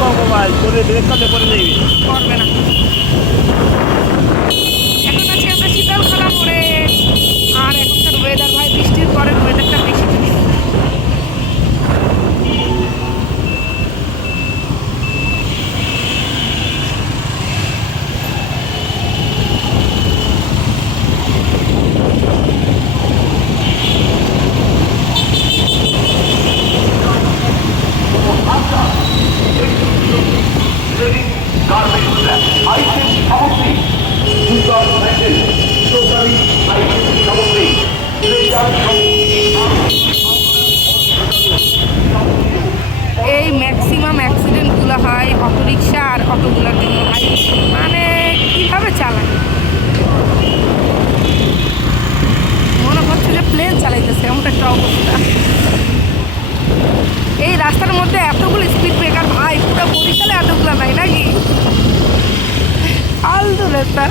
করবো ভাই, করে ব্রেক করলে করে যাবি। করবে না। এখন আছি আমরা শীতলখোলা মোড়ে। আর এখনকার ওয়েদার ভাই, বৃষ্টির পরের ওয়েদারটা বেশি থাকে। এই ম্যাক্সিমাম অ্যাক্সিডেন্টগুলো হয় অটোরিকশা আর অটোগুলোর জন্য ভাই। মানে কীভাবে চালায়, মনে হচ্ছে যে প্লেন চালাইতেছে, এমন একটা অবস্থা। এই রাস্তার মধ্যে এতগুলো স্পিড ব্রেকার ভাই, পুরো বরিশালে এতগুলো নাই নাকি? ফালতু রাস্তা।